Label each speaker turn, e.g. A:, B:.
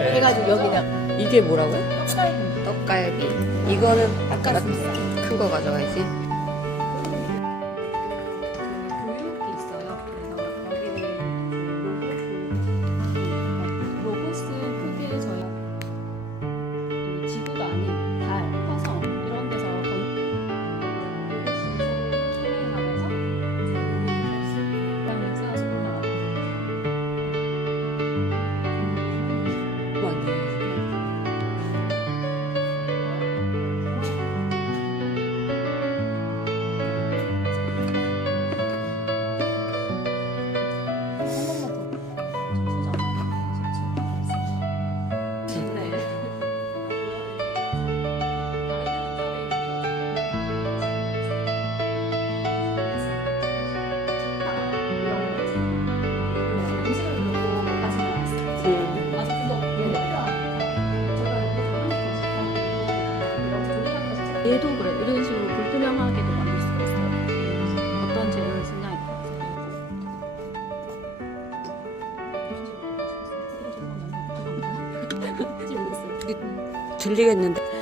A: 해가지고 여기다
B: 이게 뭐라고요?
A: 떡갈비.
B: 떡갈비. 이거는 아까
A: 닭가슴살.
B: 큰거 가져가야지.
A: 얘도 그래 이런 식으로 불투명하게도 만들 수가 있어요. 어떤 재료를 쓰냐에 따라서.
B: 들리겠는데?